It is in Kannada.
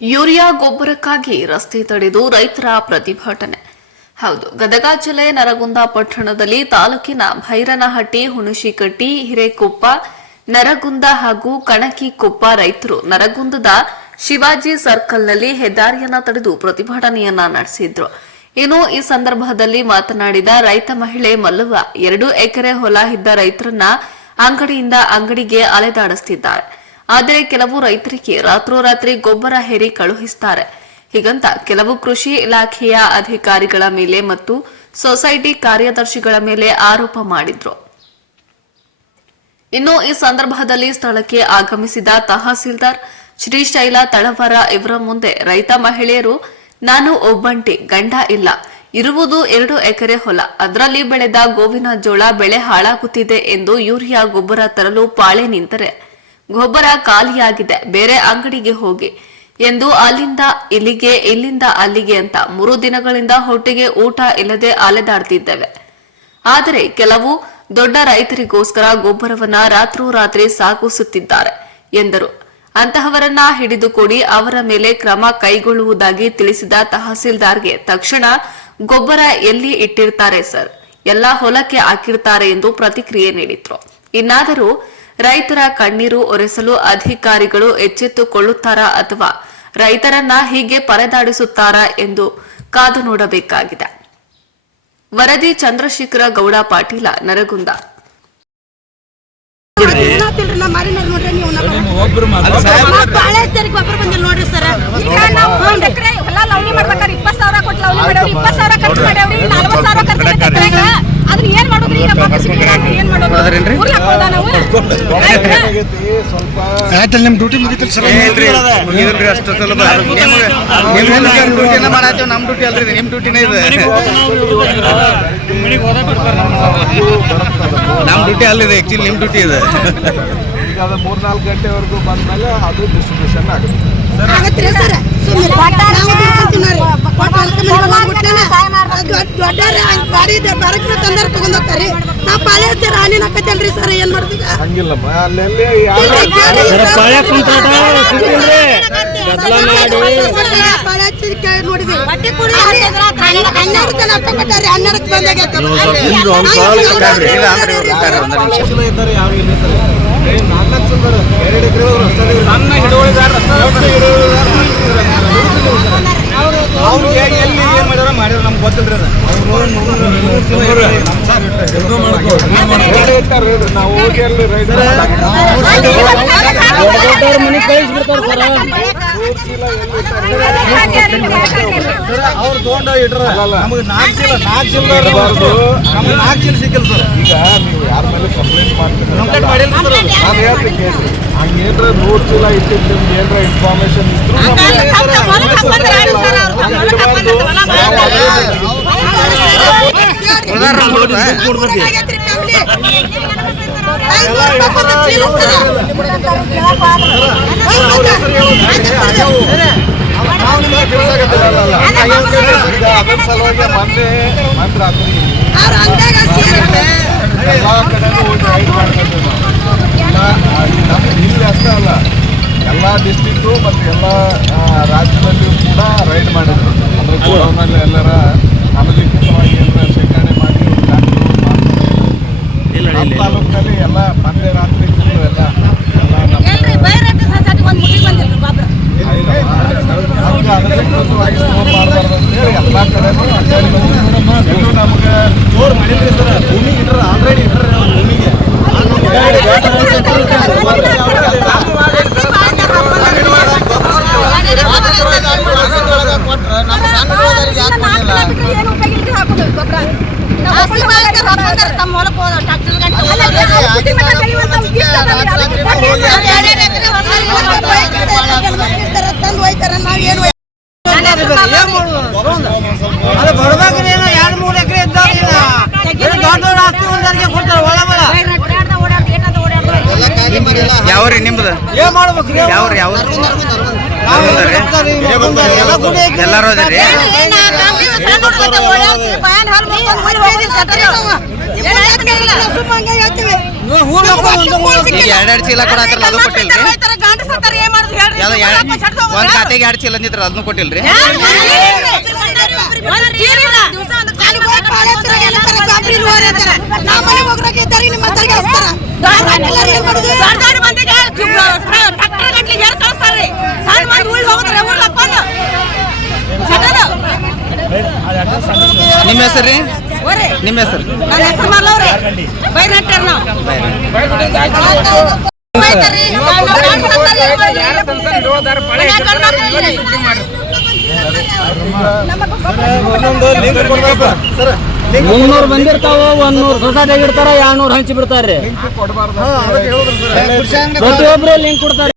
ಯೂರಿಯಾ ಗೊಬ್ಬರಕ್ಕಾಗಿ ರಸ್ತೆ ತಡೆದು ರೈತರ ಪ್ರತಿಭಟನೆ. ಹೌದು, ಗದಗ ಜಿಲ್ಲೆ ನರಗುಂದ ಪಟ್ಟಣದಲ್ಲಿ ತಾಲೂಕಿನ ಭೈರನಹಟ್ಟಿ, ಹುಣಶಿಕಟ್ಟಿ, ಹಿರೇಕೊಪ್ಪ, ನರಗುಂದ ಹಾಗೂ ಕಣಕಿಕೊಪ್ಪ ರೈತರು ನರಗುಂದದ ಶಿವಾಜಿ ಸರ್ಕಲ್ನಲ್ಲಿ ಹೆದ್ದಾರಿಯನ್ನ ತಡೆದು ಪ್ರತಿಭಟನೆಯನ್ನ ನಡೆಸಿದ್ರು. ಇನ್ನು ಈ ಸಂದರ್ಭದಲ್ಲಿ ಮಾತನಾಡಿದ ರೈತ ಮಹಿಳೆ ಮಲ್ಲವ್ವ, 2 ಎಕರೆ ಹೊಲ ಇದ್ದ ರೈತರನ್ನ ಅಂಗಡಿಯಿಂದ ಅಂಗಡಿಗೆ ಅಲೆದಾಡಿಸುತ್ತಿದ್ದಾರೆ. ಆದರೆ ಕೆಲವು ರೈತರಿಗೆ ರಾತ್ರೋರಾತ್ರಿ ಗೊಬ್ಬರ ಹೇರಿ ಕಳುಹಿಸುತ್ತಾರೆ. ಹೀಗಂತ ಕೆಲವು ಕೃಷಿ ಇಲಾಖೆಯ ಅಧಿಕಾರಿಗಳ ಮೇಲೆ ಮತ್ತು ಸೊಸೈಟಿ ಕಾರ್ಯದರ್ಶಿಗಳ ಮೇಲೆ ಆರೋಪ ಮಾಡಿದ್ರು. ಇನ್ನು ಈ ಸಂದರ್ಭದಲ್ಲಿ ಸ್ಥಳಕ್ಕೆ ಆಗಮಿಸಿದ ತಹಸೀಲ್ದಾರ್ ಶ್ರೀಶೈಲ ತಳವಾರ ಇವರ ಮುಂದೆ ರೈತ ಮಹಿಳೆಯರು, ನಾನು ಒಬ್ಬಂಟಿ, ಗಂಡ ಇಲ್ಲ, ಇರುವುದು 2 ಎಕರೆ ಹೊಲ, ಅದರಲ್ಲಿ ಬೆಳೆದ ಗೋವಿನ ಜೋಳ ಬೆಳೆ ಹಾಳಾಗುತ್ತಿದೆ ಎಂದು ಯೂರಿಯಾ ಗೊಬ್ಬರ ತರಲು ಪಾಳೆ ನಿಂತರೆ ಗೊಬ್ಬರ ಖಾಲಿಯಾಗಿದೆ, ಬೇರೆ ಅಂಗಡಿಗೆ ಹೋಗಿ ಎಂದು ಅಲ್ಲಿಂದ ಇಲ್ಲಿಗೆ, ಇಲ್ಲಿಂದ ಅಲ್ಲಿಗೆ ಅಂತ 3 ದಿನಗಳಿಂದ ಹೊಟ್ಟೆಗೆ ಊಟ ಇಲ್ಲದೆ ಅಲೆದಾಡ್ತಿದ್ದೇವೆ. ಆದರೆ ಕೆಲವು ದೊಡ್ಡ ರೈತರಿಗೋಸ್ಕರ ಗೊಬ್ಬರವನ್ನ ರಾತ್ರೋರಾತ್ರಿ ಸಾಗಿಸುತ್ತಿದ್ದಾರೆ ಎಂದರು. ಅಂತಹವರನ್ನ ಹಿಡಿದುಕೊಡಿ, ಅವರ ಮೇಲೆ ಕ್ರಮ ಕೈಗೊಳ್ಳುವುದಾಗಿ ತಿಳಿಸಿದ ತಹಸೀಲ್ದಾರ್ಗೆ ತಕ್ಷಣ ಗೊಬ್ಬರ ಎಲ್ಲಿ ಇಟ್ಟಿರ್ತಾರೆ ಸರ್, ಎಲ್ಲಾ ಹೊಲಕ್ಕೆ ಹಾಕಿರ್ತಾರೆ ಎಂದು ಪ್ರತಿಕ್ರಿಯೆ ನೀಡಿದ್ರು. ಇನ್ನಾದರೂ ರೈತರ ಕಣ್ಣೀರು ಒರೆಸಲು ಅಧಿಕಾರಿಗಳು ಎಚ್ಚೆತ್ತುಕೊಳ್ಳುತ್ತಾರಾ ಅಥವಾ ರೈತರನ್ನ ಹೀಗೆ ಪರದಾಡಿಸುತ್ತಾರಾ ಎಂದು ಕಾದು ನೋಡಬೇಕಾಗಿದೆ. ವರದಿ ಚಂದ್ರಶೇಖರ ಗೌಡ ಪಾಟೀಲ, ನರಗುಂದ. ನಿಮ್ ಡ್ಯೂಟಿ ಮುಗಿತಿಲ್ಲ ಸರ್, ಅಷ್ಟು ಸುಲಭ ನಮ್ ಡ್ಯೂಟಿ ಅಲ್ರಿ, ನಿಮ್ ಡ್ಯೂಟಿನೇ ಇದೆ. ನಮ್ ಡ್ಯೂಟಿ ಅಲ್ಲಿದೆ, ಆಕ್ಚುಲಿ ನಿಮ್ ಡ್ಯೂಟಿ ಇದೆ. ಈಗ ಅದು 3-4 ಗಂಟೆವರೆಗೂ ಬಂದ್ಮೇಲೆ ಅದು ಡಿಸ್ಟ್ರಿಬ್ಯೂಷನ್ ಆಗುತ್ತೆ. ಹಂಗಿಲ್ಲಮ್ಮ, ಅಲ್ಲೆಲ್ಲಿ ಸಣ್ಣ ಹಿಡುವಳಿದಾರ ಅವ್ರು ಎಲ್ಲಿ ಏನ್ ಮಾಡ್ಯಾರ ನಮ್ಗೆ ಗೊತ್ತಿಲ್ರಿ. ನಾವು ಹೋಗಿ ಅಲ್ಲಿ ಮನೆ ಕಳಿಸ್ಬಿಡ್ತಾರ ಅವ್ರು ತಗೊಂಡ ಇಟ್ರ ನಮ್ಗೆ 4 ಚೀಲ ನಮ್ಗೆ 4 ಚೀಲ ಸಿಕ್ಕಿಲ್ಲ ಸರ್. ಈಗ ನೀವು ಯಾರ ಮೇಲೆ ಕಂಪ್ಲೇಂಟ್ ಮಾಡ್ತೀರಿ, ನಾನು ಹೇಳ್ತೀನಿ ಕೇಳ್ರಿ. ಹಂಗೇನ್ರ 100 ಚೀಲ ಇಟ್ಟಿದ್ದು ನಿಮ್ಗೆ ಏನ್ರ ಇನ್ಫಾರ್ಮೇಶನ್ ಇದ್ರು ಅದರ ಸಲುವಾಗಿ ಮೊನ್ನೆ ರಾತ್ರಿ ಎಲ್ಲ ಕಡೆನೂ ಹೋಗಿ ರೈಡ್ ಮಾಡ್ಕೊಂಡ್ವಿ ನಾವು. ಇಲ್ಲಿ ಅಷ್ಟೇ ಅಲ್ಲ, ಎಲ್ಲ ಡಿಸ್ಟ್ರಿಕ್ಟು ಮತ್ತು ಎಲ್ಲ ರಾಜ್ಯದಲ್ಲಿಯೂ ಕೂಡ ರೈಡ್ ಮಾಡಿದ್ರು. ಅಂದರೆ ಗೋಡೌನಲ್ಲಿ ಎಲ್ಲರ ಅನಧಿಕೃತವಾಗಿ ಎಲ್ಲರ ಶೇಖರಣೆ ಮಾಡಿ ನಮ್ಮ ತಾಲೂಕಿನಲ್ಲಿ ಎಲ್ಲ ಮೊನ್ನೆ ರಾತ್ರಿ ಎಲ್ಲ ಅನಧಿಕೃತವಾಗಿ ಸ್ಟೋರ್ ಮಾಡಬಾರ್ದು ಅಂತೇಳಿ ಎಲ್ಲ ಕಡೆನೂ ಎಲ್ಲೂ ನಮಗೆ ಸ್ಟೋರ್ ಮಾಡಿದ್ರಿ ಸರ್. ಭೂಮಿ ಇಟ್ರ ಆಲ್ರೆಡಿ ಇಟ್ರೆ ಭೂಮಿಗೆ ಯಾವ್ರಿ ನಿಮ್ದು? ಯಾವ್ರಿ ಎಲ್ಲರೂ ಅದ್ರಿ? ಎರಡು ಚೀಲ ಕೊಡಾಕಲ್ಲ, ಅದು ಕೊಟ್ಟಿಲ್ರಿ? ಒಂದ್ ಖಾತೆಗೆ 2 ಚೀಲ ಅಂದಿದ್ರ ಅದನ್ನು ಕೊಟ್ಟಿಲ್ರಿ ನಿಮ್ಮ ಹೆಸರು ರೀ ನಿಮ್ಮ ಹೆಸರು ಮುನ್ನೂರು ಬಂದಿರ್ತಾವ 100 ಸೊಸೈಟಿ ಇಡ್ತಾರ 200 ಹಂಚಿ ಬಿಡ್ತಾರ್ರಿ ಪ್ರತಿಯೊಬ್ರು ಲಿಂಕ್ ಕೊಡ್ತಾರೆ.